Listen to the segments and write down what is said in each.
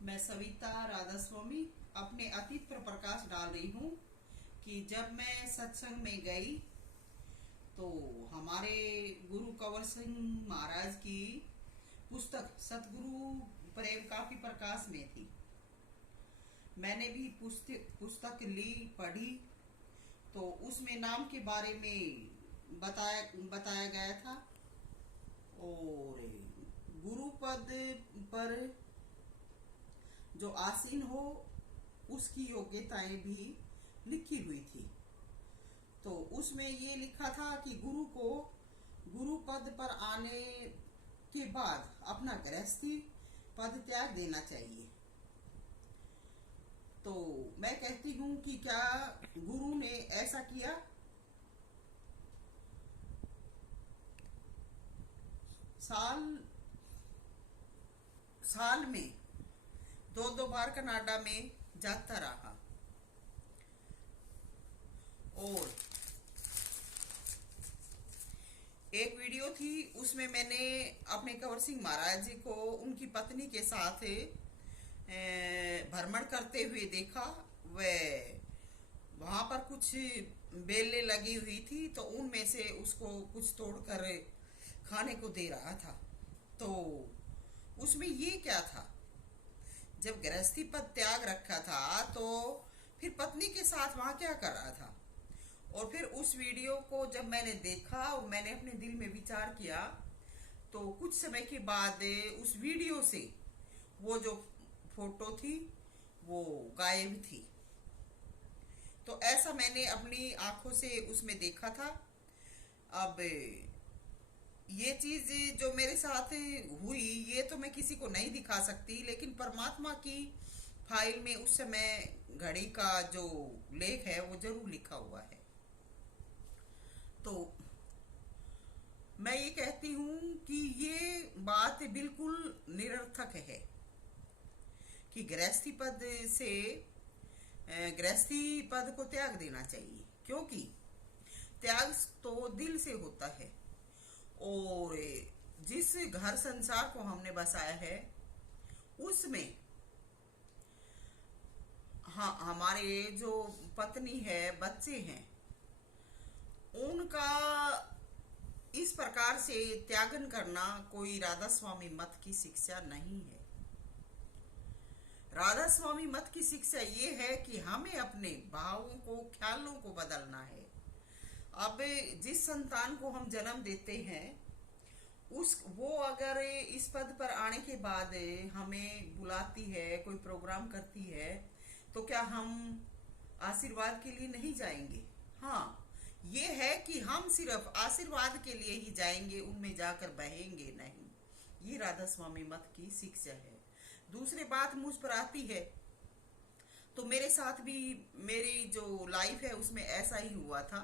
मैं सविता राधा स्वामी अपने अतीत पर प्रकाश डाल रही हूँ कि जब मैं सत्संग में गई तो हमारे गुरु कंवर सिंह महाराज की पुस्तक सतगुरु प्रेम काफी प्रकाश में थी। मैंने भी पुस्तक ली, पढ़ी, तो उसमें नाम के बारे में बताया गया था और गुरु पद पर जो आसीन हो उसकी योग्यताएं भी लिखी हुई थी। तो उसमें ये लिखा था कि गुरु को गुरु पद पर आने के बाद अपना गृहस्थी पद त्याग देना चाहिए। तो मैं कहती हूँ कि क्या गुरु ने ऐसा किया? साल साल में दो दो बार कनाडा में जाता रहा और एक वीडियो थी उसमें मैंने अपने कंवर सिंह महाराज जी को उनकी पत्नी के साथ भ्रमण करते हुए देखा। वह वहां पर कुछ बेलें लगी हुई थी तो उनमें से उसको कुछ तोड़कर खाने को दे रहा था। तो उसमें ये क्या था, जब गृहस्थी पद त्याग रखा था तो फिर पत्नी के साथ वहां क्या कर रहा था? और फिर उस वीडियो को जब मैंने देखा और मैंने अपने दिल में विचार किया तो कुछ समय के बाद उस वीडियो से वो जो फोटो थी वो गायब थी। तो ऐसा मैंने अपनी आंखों से उसमें देखा था। अब ये चीज जो मेरे साथ हुई ये तो मैं किसी को नहीं दिखा सकती, लेकिन परमात्मा की फाइल में उस समय घड़ी का जो लेख है वो जरूर लिखा हुआ है। तो मैं ये कहती हूं कि ये बात बिल्कुल निरर्थक है कि गृहस्थी पद को त्याग देना चाहिए, क्योंकि त्याग तो दिल से होता है। और जिस घर संसार को हमने बसाया है उसमें हाँ, हमारे जो पत्नी है, बच्चे हैं, उनका इस प्रकार से त्यागन करना कोई राधा स्वामी मत की शिक्षा नहीं है। राधा स्वामी मत की शिक्षा ये है कि हमें अपने भावों को, ख्यालों को बदलना है। अब जिस संतान को हम जन्म देते हैं वो अगर इस पद पर आने के बाद हमें बुलाती है, कोई प्रोग्राम करती है, तो क्या हम आशीर्वाद के लिए नहीं जाएंगे? हाँ, ये है कि हम सिर्फ आशीर्वाद के लिए ही जाएंगे, उनमें जाकर बहेंगे नहीं। ये राधा स्वामी मत की शिक्षा है। दूसरी बात मुझ पर आती है तो मेरे साथ भी मेरी जो लाइफ है उसमें ऐसा ही हुआ था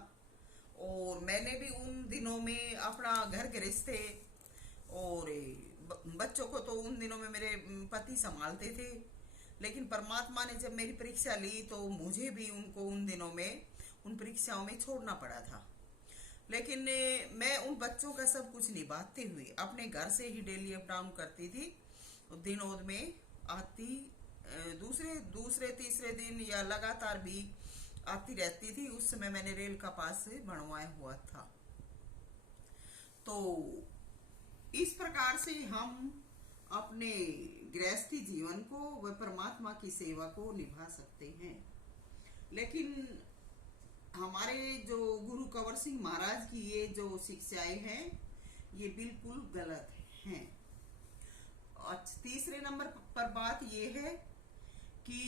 और मैंने भी उन दिनों में अपना घर गृहस्थे और बच्चों को तो उन दिनों में मेरे पति संभालते थे, लेकिन परमात्मा ने जब मेरी परीक्षा ली तो मुझे भी उनको उन दिनों में उन परीक्षाओं में छोड़ना पड़ा था। लेकिन मैं उन बच्चों का सब कुछ निभाते हुए अपने घर से ही डेली अप डाउन करती थी। दिनों में आती, दूसरे दूसरे तीसरे दिन या लगातार भी आती रहती थी। उस समय मैंने रेल का पास बनवाया हुआ था। तो इस प्रकार से हम अपने गृहस्थी जीवन को व परमात्मा की सेवा को निभा सकते हैं। लेकिन हमारे जो गुरु कंवर सिंह महाराज की ये जो शिक्षाएं हैं ये बिल्कुल गलत हैं। और तीसरे नंबर पर बात ये है कि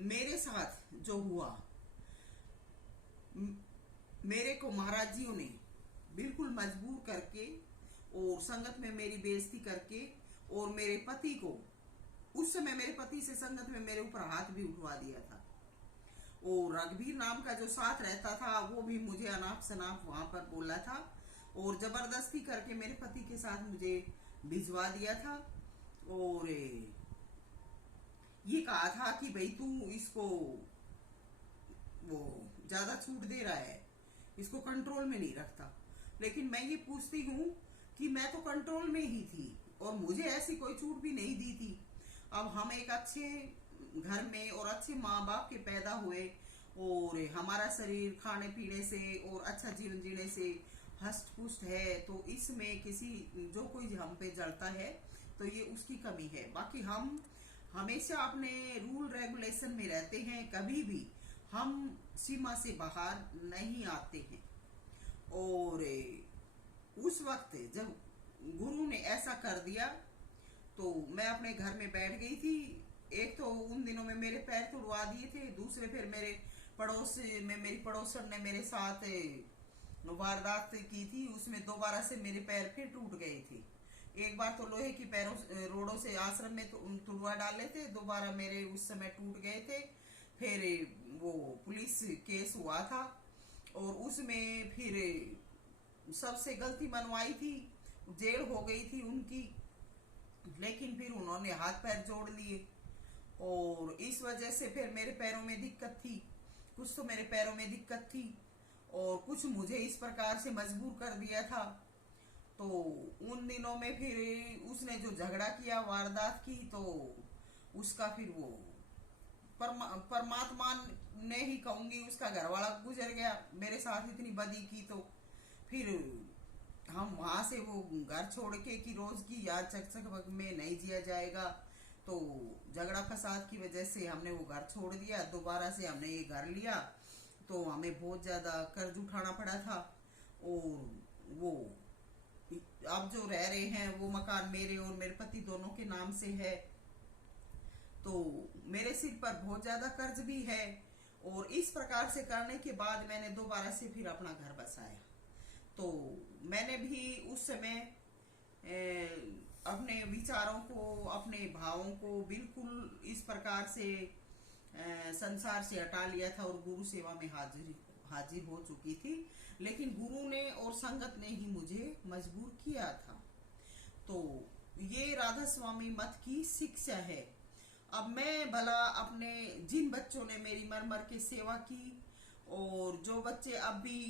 मेरे साथ जो हुआ, मेरे को महाराज जियों ने बिल्कुल मजबूर करके और संगत में मेरी बेइज्जती करके और मेरे पति को, उस समय मेरे पति से संगत में मेरे ऊपर हाथ भी उठवा दिया था और रघुवीर नाम का जो साथ रहता था वो भी मुझे अनाप शनाप वहां पर बोला था और जबरदस्ती करके मेरे पति के साथ मुझे भिजवा दिया था और ये कहा था कि भाई तू इसको वो ज्यादा छूट दे रहा है, इसको कंट्रोल में नहीं रखता। लेकिन मैं ये पूछती हूँ कि मैं तो कंट्रोल में ही थी और मुझे ऐसी कोई छूट भी नहीं दी थी। अब हम एक अच्छे घर में और अच्छे माँ बाप के पैदा हुए, और हमारा शरीर खाने पीने से और अच्छा जीवन जीने से हष्ट पुष्ट है, तो इसमें किसी जो कोई हम पे जलता है तो ये उसकी कमी है। बाकी हम हमेशा अपने रूल रेगुलेशन में रहते हैं, कभी भी हम सीमा से बाहर नहीं आते हैं। और उस वक्त जब गुरु ने ऐसा कर दिया तो मैं अपने घर में बैठ गई थी। एक तो उन दिनों में मेरे पैर तुड़वा दिए थे, दूसरे फिर मेरे पड़ोस में मेरी पड़ोसन ने मेरे साथ वारदात की थी, उसमें दोबारा से मेरे पैर फिर टूट गए थे। एक बार तो लोहे की पैरों रोडों से आश्रम में तुड़वा डाले थे, दोबारा मेरे उस समय टूट गए थे। फिर वो पुलिस केस हुआ था और उसमें फिर सबसे गलती मनवाई थी, जेल हो गई थी उनकी, लेकिन फिर उन्होंने हाथ पैर जोड़ लिए और इस वजह से फिर मेरे पैरों में दिक्कत थी। कुछ तो मेरे पैरों में दिक्कत थी और कुछ मुझे इस प्रकार से मजबूर कर दिया था। तो उन दिनों में फिर उसने जो झगड़ा किया, वारदात की, तो उसका फिर वो परमात्मा ने ही कहूंगी, उसका घरवाला गुजर गया मेरे साथ इतनी बदी की। तो फिर हम वहां से वो घर छोड़ के कि रोज की याद चकचक में नहीं जिया जाएगा, तो झगड़ा फसाद की वजह से हमने वो घर छोड़ दिया। दोबारा से हमने ये घर लिया तो हमें बहुत ज्यादा कर्ज उठाना पड़ा था। और वो अब जो रह रहे हैं वो मकान मेरे और मेरे पति दोनों के नाम से है, तो मेरे सिर पर बहुत ज्यादा कर्ज भी है। और इस प्रकार से करने के बाद मैंने दोबारा से फिर अपना घर बसाया। तो मैंने भी उस समय अपने विचारों को, अपने भावों को बिल्कुल इस प्रकार से संसार से हटा लिया था और गुरु सेवा में हाजिर हो चुकी थी। लेकिन गुरु ने और संगत ने ही मुझे मजबूर किया था। तो ये राधा स्वामी मत की शिक्षा है। अब मैं भला अपने जिन बच्चों ने मेरी मर मर के सेवा की, और जो बच्चे अब भी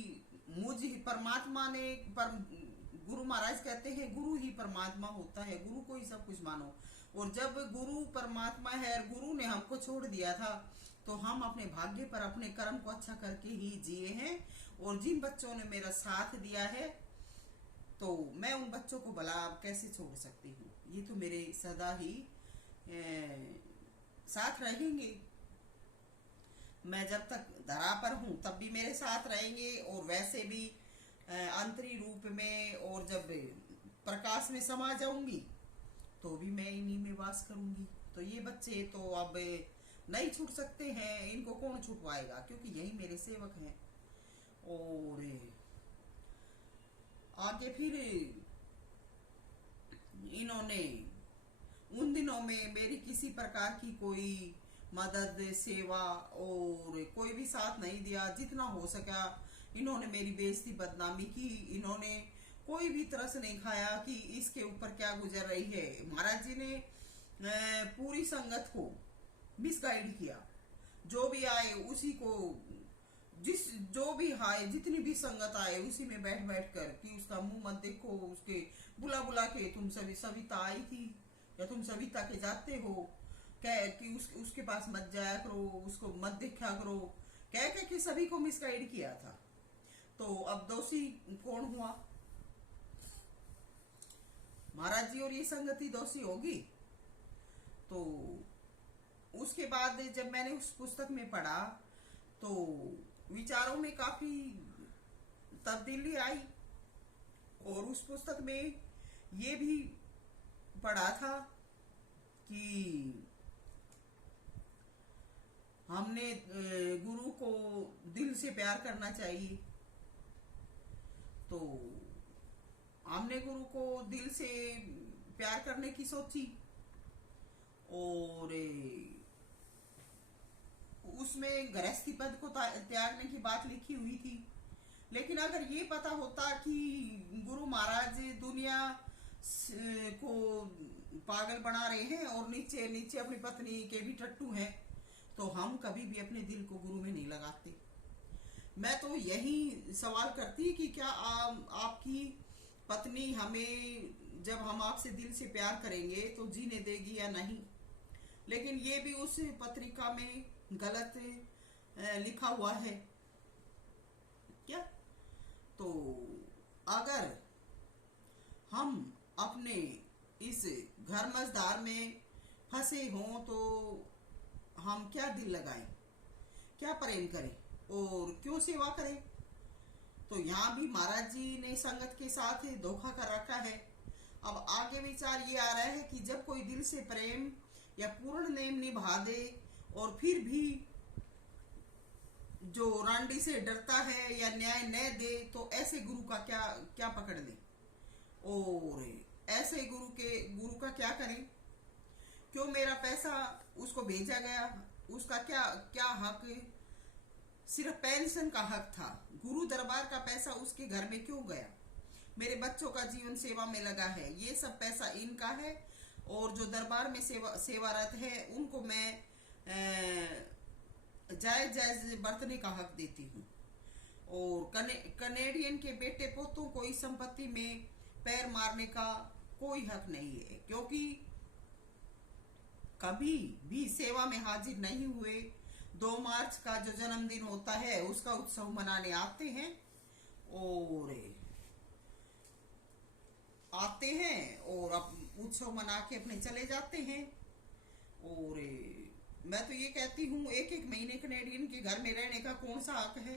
मुझ परमात्मा ने गुरु महाराज कहते हैं गुरु ही परमात्मा होता है, गुरु को ही सब कुछ मानो। और जब गुरु परमात्मा है और गुरु ने हमको छोड़ दिया था तो हम अपने भाग्य पर अपने कर्म को अच्छा करके ही जिए हैं। और जिन बच्चों ने मेरा साथ दिया है तो मैं उन बच्चों को भला कैसे छोड़ सकती हूँ। ये तो मेरे सदा ही साथ रहेंगे। मैं जब तक धरा पर हूँ तब भी मेरे साथ रहेंगे, और वैसे भी अंतरी रूप में, और जब प्रकाश में समा जाऊंगी तो भी मैं इन्हीं में वास करूंगी। तो ये बच्चे तो अब नहीं छूट सकते हैं, इनको कौन छुटवाएगा, क्योंकि यही मेरे सेवक हैं। और आगे फिर इन्होंने उन दिनों में मेरी किसी प्रकार की कोई मदद, सेवा और कोई भी साथ नहीं दिया। जितना हो सका इन्होंने मेरी बेइज्जती, बदनामी की। इन्होंने कोई भी तरस नहीं खाया कि इसके ऊपर क्या गुजर रही है। महाराज जी ने पूरी संगत को मिसगाइड किया। जो भी आए उसी को, जो भी आए, जितनी भी संगत आए उसी में बैठ बैठ कर कि उसका मुंह मत देखो, उसके बुला बुला के तुम सविता आई थी या तुम सविता के जाते हो, कह कि उसके पास मत जाया करो, उसको मत देखा करो, कह कि सभी को मिसगाइड किया था। तो अब दोषी कौन हुआ? महाराज जी और ये संगति दोषी होगी। तो उसके बाद जब मैंने उस पुस्तक में पढ़ा तो विचारों में काफी तब्दीली आई, और उस पुस्तक में ये भी पढ़ा था कि हमने गुरु को दिल से प्यार करना चाहिए। तो हमने गुरु को दिल से प्यार करने की सोची, और उसमें गृहस्थी पद को त्यागने की बात लिखी हुई थी। लेकिन अगर ये पता होता कि गुरु महाराज दुनिया को पागल बना रहे हैं और नीचे नीचे अपनी पत्नी के भी टट्टू हैं, तो हम कभी भी अपने दिल को गुरु में नहीं लगाते। मैं तो यही सवाल करती कि क्या आपकी पत्नी हमें, जब हम आपसे दिल से प्यार करेंगे तो जीने देगी या नहीं? लेकिन ये भी उस पत्रिका में गलत लिखा हुआ है क्या। तो अगर हम अपने इस घर मजदार में फंसे हों तो हम क्या दिल लगाएं, क्या प्रेम करें और क्यों सेवा करें। तो यहाँ भी महाराज जी ने संगत के साथ धोखा कर रखा है। अब आगे विचार ये आ रहा है कि जब कोई दिल से प्रेम या पूर्ण नेम निभा दे और फिर भी जो रांडी से डरता है या न्याय न दे तो ऐसे गुरु का क्या क्या पकड़ ले, और ऐसे गुरु का क्या करें। क्यों मेरा पैसा उसको भेजा गया, उसका क्या क्या हक, सिर्फ पेंशन का हक था। गुरु दरबार का पैसा उसके घर में क्यों गया। मेरे बच्चों का जीवन सेवा में लगा है, ये सब पैसा इनका है। और जो दरबार में सेवारत है उनको मैं जायज जायज बरतने का हक देती हूँ। और कनेडियन के बेटे पोतों को इस संपत्ति में पैर मारने का कोई हक नहीं है, क्योंकि कभी भी सेवा में हाजिर नहीं हुए। 2 मार्च का जो जन्मदिन होता है उसका उत्सव मनाने आते हैं और उत्सव मना के अपने चले जाते हैं। और मैं तो ये कहती हूँ 1-1 महीने कनेडियन के घर में रहने का कौन सा हक है।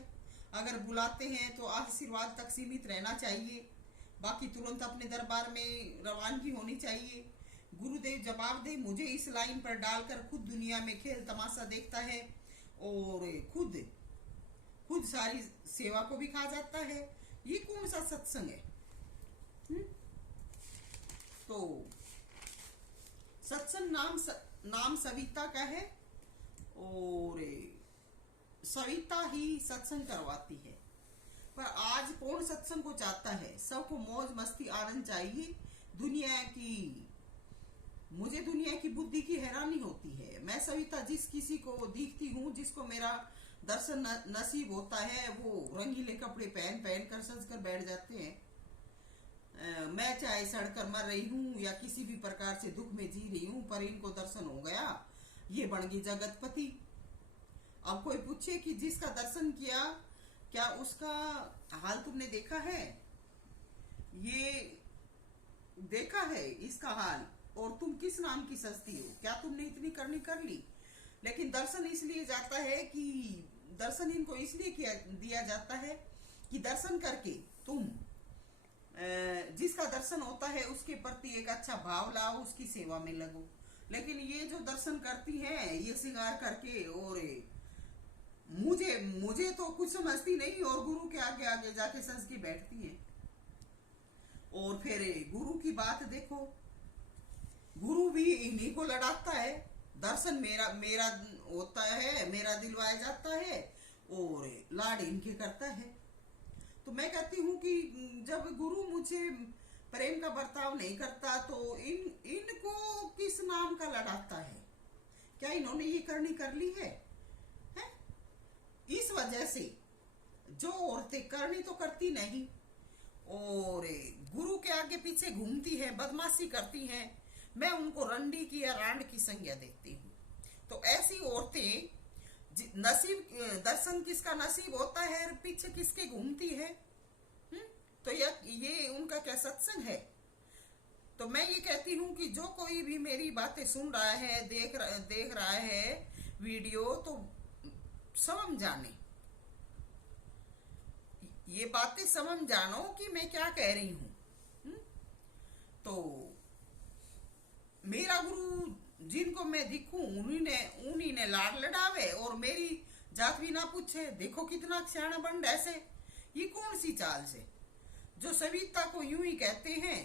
अगर बुलाते हैं तो आशीर्वाद तक सीमित रहना चाहिए, बाकी तुरंत अपने दरबार में रवानगी होनी चाहिए। गुरुदेव जवाब दे मुझे इस लाइन पर डालकर खुद दुनिया में खेल तमाशा देखता है और खुद सारी सेवा को भी खा जाता है। ये कौन सा सत्संग है। तो सत्संग नाम सविता का है और सविता ही सत्संग करवाती है। पर आज कौन सत्संग को चाहता है। सबको मौज मस्ती आनंद चाहिए। मुझे दुनिया की बुद्धि की हैरानी होती है। मैं सविता जिस किसी को दिखती हूँ, जिसको मेरा दर्शन नसीब होता है, वो रंगीले कपड़े पहन कर सज कर बैठ जाते हैं। मैं चाहे सड़कर मर रही हूँ या किसी भी प्रकार से दुख में जी रही हूँ, पर इनको दर्शन हो गया, ये बन गई जगतपति। अब कोई पूछे कि जिसका दर्शन किया क्या उसका हाल तुमने देखा है। ये देखा है इसका हाल, और तुम किस नाम की सस्ती हो। क्या तुमने इतनी करनी कर ली। लेकिन दर्शन इसलिए जाता है कि दर्शन इनको इसलिए दिया जाता है कि दर्शन करके तुम जिसका दर्शन होता है उसके प्रति एक अच्छा भाव लाओ, उसकी सेवा में लगो। लेकिन ये जो दर्शन करती हैं ये श्रृंगार करके, और मुझे तो कुछ समझती नहीं और गुरु के आगे आगे जाके सज के बैठती हैं। और फिर गुरु की बात देखो, गुरु भी इन्हीं को लड़ाता है। दर्शन मेरा होता है, मेरा दिलवाया जाता है और लाड इनके करता है। तो मैं कहती हूँ कि जब गुरु मुझे प्रेम का बर्ताव नहीं करता तो इनको किस नाम का लड़ाता है। क्या इन्होंने ये करनी कर ली है? इस वजह से जो औरतें करनी तो करती नहीं और गुरु के आगे पीछे घूमती है, बदमाशी करती हैं, मैं उनको रंडी की या रांड की संज्ञा देती हूँ। तो ऐसी औरतें नसीब दर्शन किसका नसीब होता है, पीछे किसके घूमती है। तो ये उनका क्या सत्संग है। तो मैं ये कहती हूँ कि जो कोई भी मेरी बातें सुन रहा है, देख रहा है वीडियो, तो समझ जाने, ये बातें समझ जानो कि मैं क्या कह रही हूँ। तो मेरा गुरु जिनको मैं दिखूं उन्हीं ने लाड लड़ावे और मेरी जात भी ना पूछे। देखो कितना सियाना बंड ऐसे। ये कौन सी चाल से जो सविता को यूं ही कहते हैं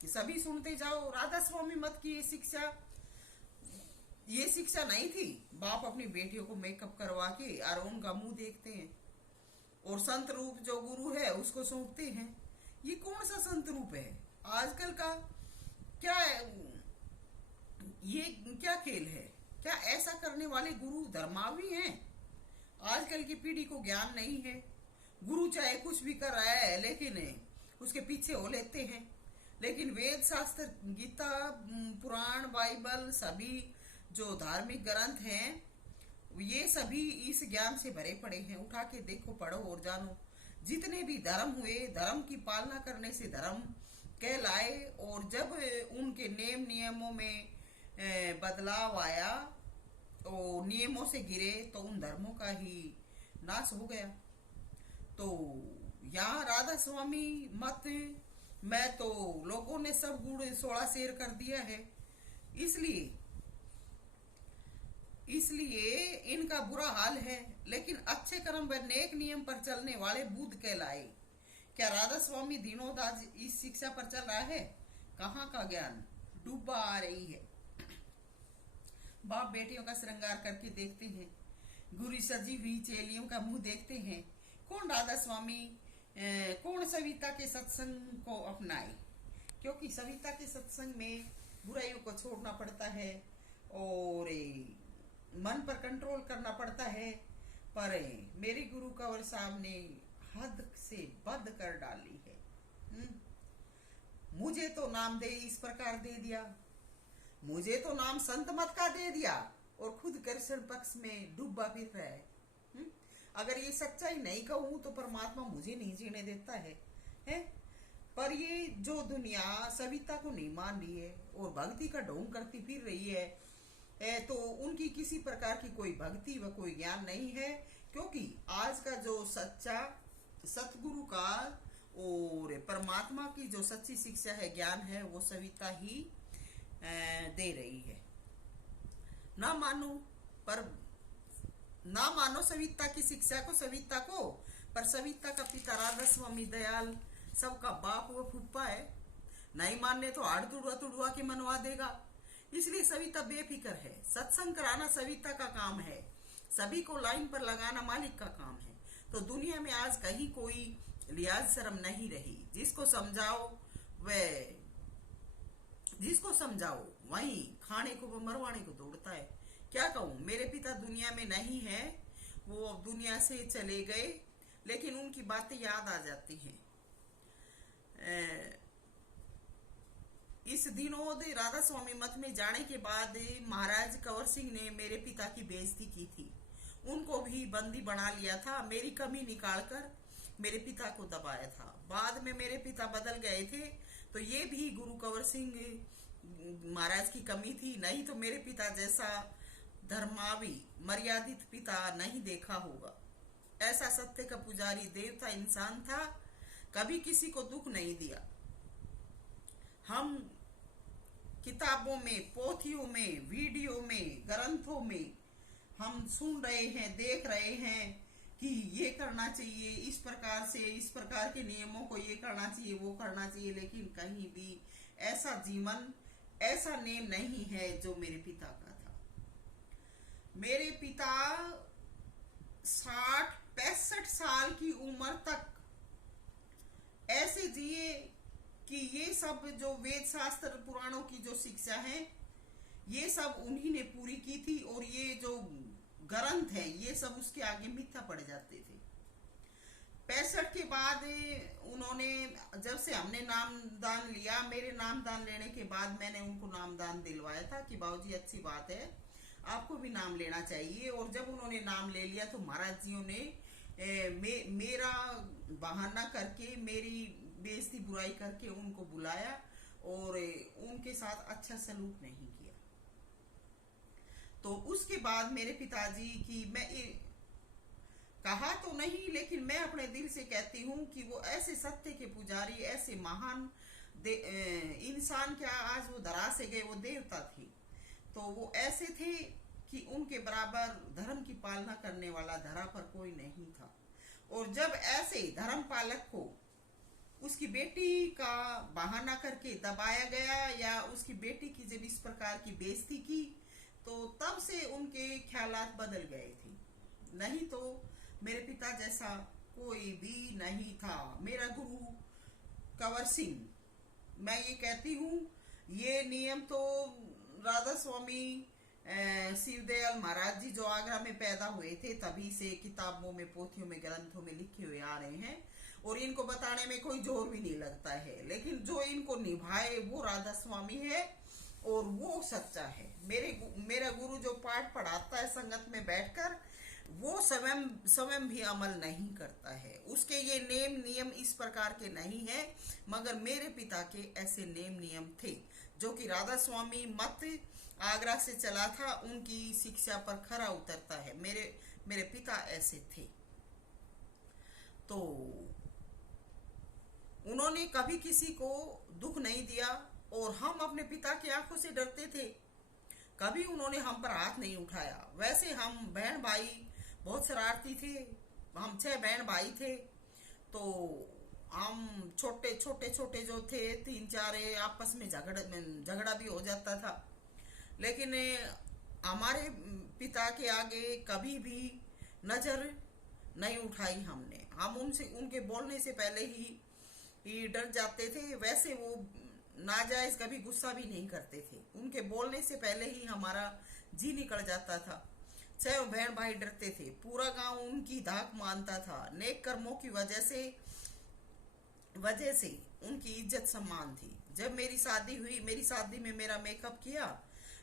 कि सभी सुनते जाओ। राधा स्वामी मत की ये शिक्षा नहीं थी। बाप अपनी बेटियों को मेकअप करवा के और उनका मुंह देखते हैं और संत रूप जो गुरु है उसको सौंपते हैं। ये कौन सा संत रूप है आजकल का। क्या ये क्या खेल है। क्या ऐसा करने वाले गुरु धर्मावी हैं। आजकल की पीढ़ी को ज्ञान नहीं है। गुरु चाहे कुछ भी कर रहा है लेकिन उसके पीछे हो लेते हैं। लेकिन वेद शास्त्र, गीता, पुराण, बाइबल, सभी जो धार्मिक ग्रंथ हैं ये सभी इस ज्ञान से भरे पड़े हैं। उठा के देखो, पढ़ो और जानो। जितने भी धर्म हुए, धर्म की पालना करने से धर्म कहलाए, और जब उनके नेम नियमों में बदलाव आया और नियमों से गिरे तो उन धर्मों का ही नाश हो गया। तो यहाँ राधा स्वामी मत मैं तो लोगों ने सब गुड़ 16 शेर कर दिया है। इसलिए इनका बुरा हाल है। लेकिन अच्छे कर्म व नेक नियम पर चलने वाले बुद्ध कहलाए। क्या राधा स्वामी दिनों आज इस शिक्षा पर चल रहा है? कहाँ का ज्ञान डूबा आ रही है। बाप बेटियों का श्रृंगार करके देखते हैं, गुरु सजी हुई चेलियों का मुंह देखते हैं। कौन राधा स्वामी, कौन सविता के सत्संग को अपनाए? क्योंकि सविता के सत्संग में बुराइयों को छोड़ना पड़ता है और मन पर कंट्रोल करना पड़ता है। पर मेरे गुरु कंवर साहब ने हद से बद कर डाली है। मुझे तो नाम दे इस प्रकार दे दिया, मुझे तो नाम संत मत का दे दिया और खुद कृष्ण पक्ष में डूबा फिर रहा है। अगर ये सच्चाई नहीं कहूं तो परमात्मा मुझे नहीं जीने देता है? पर ये जो दुनिया सविता को नहीं मान रही है और भक्ति का ढोंग करती फिर रही है, तो उनकी किसी प्रकार की कोई भक्ति व कोई ज्ञान नहीं है। क्योंकि आज का जो सच्चा सतगुरु का और परमात्मा की जो सच्ची शिक्षा है, ज्ञान है, वो सविता ही दे रही है। ना मानो सविता की शिक्षा को, सविता को। पर सविता का पिता राधा स्वामी दयाल सबका बाप व फूफा है। नहीं मानने तो हाड़ तुड़वा के मनवा देगा। इसलिए सविता बेफिक्र है। सत्संग कराना सविता का काम है, सभी को लाइन पर लगाना मालिक का काम है। तो दुनिया में आज कहीं कोई लिहाज शर्म नहीं रही। जिसको समझाओ वहीं खाने को व मरवाने को दौड़ता है। क्या कहूँ, मेरे पिता दुनिया में नहीं है, वो अब दुनिया से चले गए, लेकिन उनकी बातें याद आ जाती हैं। इस दिनों राधा स्वामी मत में जाने के बाद महाराज कंवर सिंह ने मेरे पिता की बेइज्जती की थी। उनको भी बंदी बना लिया था, मेरी कमी निकालकर मेरे पिता को दबाया था। बाद में मेरे पिता बदल गए थे, तो ये भी गुरु कंवर सिंह महाराज की कमी थी। नहीं तो मेरे पिता जैसा धर्मावी मर्यादित पिता नहीं देखा होगा। ऐसा सत्य का पुजारी देवता इंसान था, कभी किसी को दुख नहीं दिया। हम किताबों में, पोथियों में, वीडियो में, ग्रंथों में हम सुन रहे हैं, देख रहे हैं कि ये करना चाहिए, इस प्रकार से, इस प्रकार के नियमों को ये करना चाहिए, वो करना चाहिए। लेकिन कहीं भी ऐसा जीवन, ऐसा नेम नहीं है जो मेरे पिता का था। मेरे पिता 60-65 साल की उम्र तक ऐसे जिए कि ये सब जो वेद शास्त्र पुराणों की जो शिक्षा है, ये सब उन्हीं ने पूरी की थी। और ये जो ग्रंथ है, ये सब उसके आगे मिथ्या पड़ जाते थे। 65 के बाद उन्होंने, जब से हमने नामदान लिया, मेरे नामदान लेने के बाद मैंने उनको नामदान दिलवाया था कि बाबूजी अच्छी बात है, आपको भी नाम लेना चाहिए। और जब उन्होंने नाम ले लिया तो महाराज जियों ने मेरा बहाना करके, मेरी बेइज्जती बुराई करके उनको बुलाया और उनके साथ अच्छा सलूक नहीं किया। तो उसके बाद मेरे पिताजी की, मैं कहा तो नहीं, लेकिन मैं अपने दिल से कहती हूँ कि वो ऐसे सत्य के पुजारी, ऐसे महान इंसान, क्या आज वो धरा से गए, वो देवता थे। तो वो ऐसे थे कि उनके बराबर धर्म की पालना करने वाला धरा पर कोई नहीं था। और जब ऐसे धर्म पालक को उसकी बेटी का बहाना करके दबाया गया, या उसकी बेटी की जब इस प्रकार की बेइज्जती की, तो तब से उनके ख्यालात बदल गए थे। नहीं तो मेरे पिता जैसा कोई भी नहीं था। मेरा गुरु कंवर सिंह, मैं ये कहती हूँ, ये नियम तो राधा स्वामी शिवदयाल महाराज जी जो आगरा में पैदा हुए थे, तभी से किताबों में, पोथियों में, ग्रंथों में लिखे हुए आ रहे हैं। और इनको बताने में कोई जोर भी नहीं लगता है। लेकिन जो इनको निभाए वो राधा स्वामी है। और वो सच्चा है। मेरा गुरु जो पाठ पढ़ाता है संगत में बैठकर, वो स्वयं स्वयं भी अमल नहीं करता है। उसके ये नेम नियम इस प्रकार के नहीं है, मगर मेरे पिता के ऐसे नेम नियम थे, जो कि राधा स्वामी मत आगरा से चला था, उनकी शिक्षा पर खरा उतरता है। मेरे पिता ऐसे थे। तो उन्होंने कभी किसी को दुख नहीं दिया, और हम अपने पिता की आंखों से डरते थे। कभी उन्होंने हम पर हाथ नहीं उठाया। वैसे हम बहन भाई बहुत शरारती थे। हम 6 बहन भाई थे। तो हम छोटे छोटे छोटे जो थे 3-4 आपस में झगड़ा भी हो जाता था। लेकिन हमारे पिता के आगे कभी भी नजर नहीं उठाई हमने। हम उनसे उनके बोलने से पहले ही डर जाते थे। वैसे वो नाजायज कभी गुस्सा भी नहीं करते थे। उनके बोलने से पहले ही हमारा जी निकल जाता था। 6 बहन भाई डरते थे। पूरा गांव उनकी धाक मानता था। नेक कर्मों की वजह से उनकी इज्जत सम्मान थी। जब मेरी शादी हुई, मेरी शादी में मेरा मेकअप किया,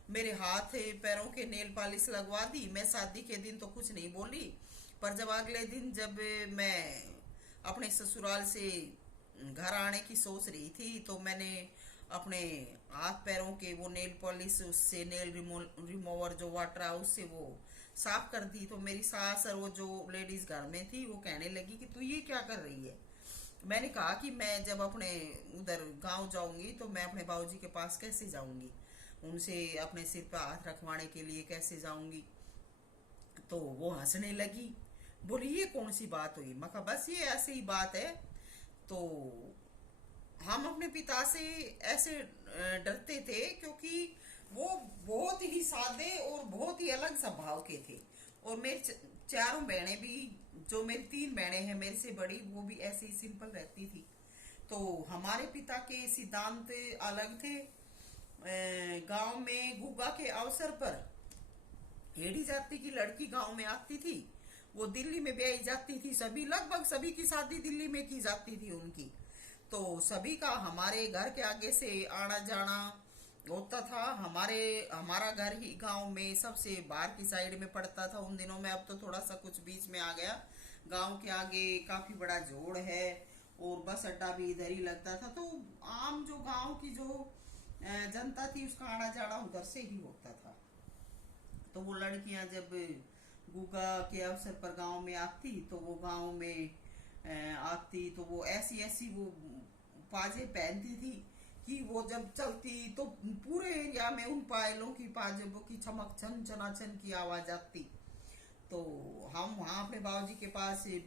मेरे हाथ पैरों के नेल पॉलिश लगवा दी। मैं शादी के दिन तो कुछ नहीं बोली, पर जब अगले दिन जब मैं अपने ससुराल से घर आने की सोच रही थी, तो मैंने अपने हाथ पैरों के वो नेल पॉलिश, उससे नेल रिमूवर जो वाटर है उससे वो साफ कर दी। तो मेरी सास और वो जो लेडीज घर में थी वो कहने लगी कि तू ये क्या कर रही है। मैंने कहा कि मैं जब अपने उधर गांव जाऊंगी तो मैं अपने बाबूजी के पास कैसे जाऊंगी, उनसे अपने सिर पर हाथ रखवाने के लिए कैसे जाऊंगी। तो वो हंसने लगी, बोली ये कौन सी बात हुई। मैं कहा बस ये ऐसी ही बात है। तो हम अपने पिता से ऐसे डरते थे, क्योंकि वो बहुत ही सादे और बहुत ही अलग स्वभाव के थे। और मेरी 4 बहनें भी, जो मेरी 3 बहनें हैं मेरे से बड़ी, वो भी ऐसे ही सिंपल रहती थी। तो हमारे पिता के सिद्धांत अलग थे। गांव में गुग्गा के अवसर पर हेड़ी जाति की लड़की गांव में आती थी, वो दिल्ली में ब्याही जाती थी। लगभग सभी की शादी दिल्ली में की जाती थी उनकी। तो सभी का हमारे घर के आगे से आना जाना होता था। हमारा घर ही गांव में सबसे बाहर की साइड में पड़ता था उन दिनों में। अब तो थोड़ा सा कुछ बीच में आ गया। गांव के आगे काफी बड़ा जोड़ है, और बस अड्डा भी इधर ही लगता था। तो आम जो गांव की जो जनता थी, उसका आना जाना उधर से ही होता था। तो वो लड़कियां जब गुगा के अवसर पर गांव में आती, तो वो गांव में आती तो वो ऐसी ऐसी वो पाजे पहनती थी कि वो जब चलती तो पूरे एरिया में उन पायलों की पाजेबों की चमक छन चनाचन की आवाज आती। तो हम वहां अपने बाबूजी के पास